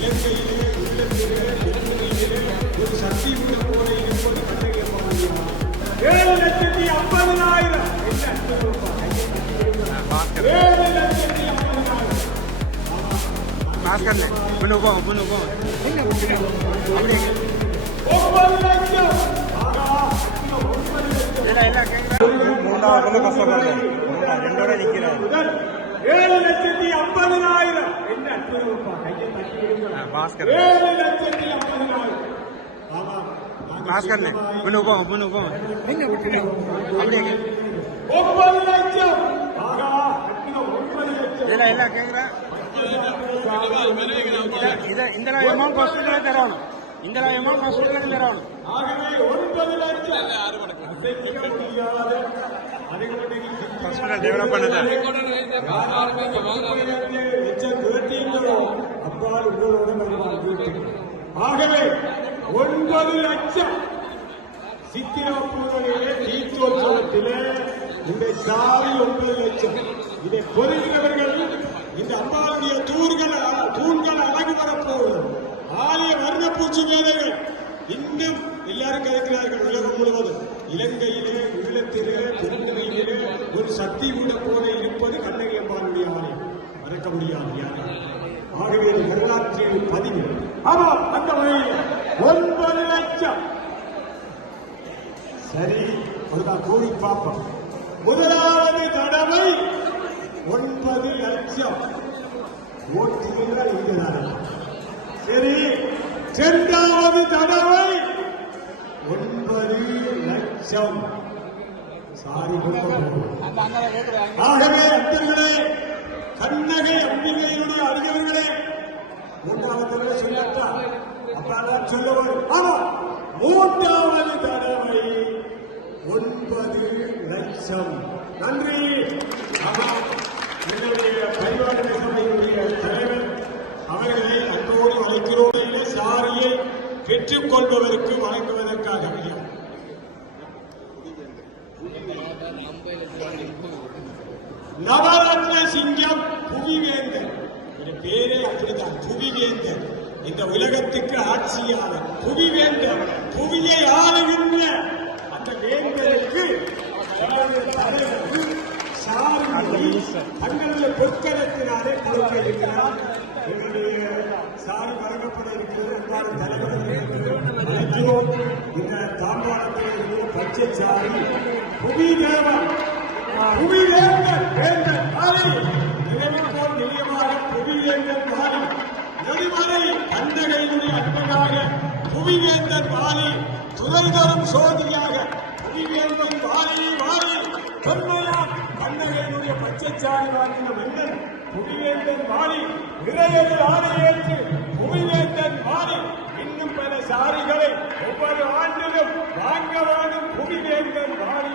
இலங்கையிலே உள்ளத்திலே ஒரு சக்தி உள்ள போல இருப்பது கண்ணகி அம்மாளியா 7,50,000 पास कर ले बुनो को 9 லட்சம் இல்ல இல்ல மூணாவது கஷ்டப்படுறேன் ரெண்டோட நிக்கிறேன் 7,50,000 என்ன அற்புதம்ப்பா கையை தட்டி விடுங்க पास कर 7,50,000 ஆமா पास कर ले बुनो को நீங்க விட்டுங்க அப்படியே 9 லட்சம் ஆகா 9 லட்சம் இல்ல இல்ல கேக்குறேன் இந்த அமௌண்ட் ஹாஸ்பிட்டலுக்கு தரணும் இந்த அமௌண்ட் ஹாஸ்பிட்டலுக்கு தரணும் ஆகவே 9 லட்சம் ஹாஸ்பிட்டல் டெவலப் பண்ணுது ஆகவே 9 லட்சம் சித்திரப்பூரிலே தீர்த்தோற்சவத்திலே இந்த சாவி 9 லட்சம் இதை பொறுக்கிறவர்கள் இந்த அம்பாளுடைய தூண்கள் அழகு வரப்போவது ஆலய வர்ணப்பூச்சி வேலைகள் இன்னும் எல்லாரும் கேட்கிறார்கள் உலகம் முழுவதும் இலங்கையிலே உள்ளத்திலே திருநங்கையிலே ஒரு சக்தி உள்ள போல இருப்பது கண்ணகி அம்பாளுடைய ஆலயம் மறக்க முடியாது யாரும் ஆகவே வரலாற்றில் பதிவு ஆமா அந்த வகையில் 9 லட்சம் சரி அதுதான் கூறி பார்ப்போம் முதலாவது தடவை 9 லட்சம் ஓட்டுகிறார் இங்குதான் சரி இரண்டாவது தடவை 9 லட்சம் சாரி ஆகவே அன்பர்களே கண்ணகை அம்பிகையினுடைய அடியவர்களே மூன்றாவது தடவை சொல்லட்டா அப்பதான் சொல்லுவார் ஆமா மூன்றாவது தடவை 9 லட்சம் நன்றி என்னுடைய பரிவார சபையினுடைய தலைவர் அவர்களை அன்போடு அழைக்கிறோம் சாரியை பெற்றுக் கொள்பவருக்கு வழங்குவதற்காக நவரத்ன சிங்கம் புவிவேந்தர் பேரே அப்படிதான் புவிவேந்தர் இந்த உலகத்துக்கு ஆட்சியாளர் புவிவேந்தர் புவியை ஆளுகின்ற அந்த வேந்தருக்கு தங்களுடைய பொற்களத்தினாலே கொடுக்க இருக்கிறார் எங்களுடைய சாரி வழங்கப்பட இருக்கிறது என்றால் தலைவர் இந்த தாம்பாளத்தில் இருக்கிற பச்சை சாரி புவிதேவன் புவிவேந்தர் வேந்தர் மாறி நிலைமைப்போல் நிலையமாக புவிவேந்தர் மாறி நெறிமலை கண்ணகையினுடைய அன்பனாக புவிவேந்தர் மாறி துறைதரும் சோதியாக புவிவேந்தர் மாறி தொன்மையார் கண்ணகையினுடைய பச்சைச்சாரி வாங்கின மன்னன் புவிவேந்தன் மாறி இறையது ஆணையேற்று புவிவேந்தன் மாறி இன்னும் பல சாரிகளை ஒவ்வொரு ஆண்டிலும் வாங்க வேண்டும் புவிவேந்தன் மாறி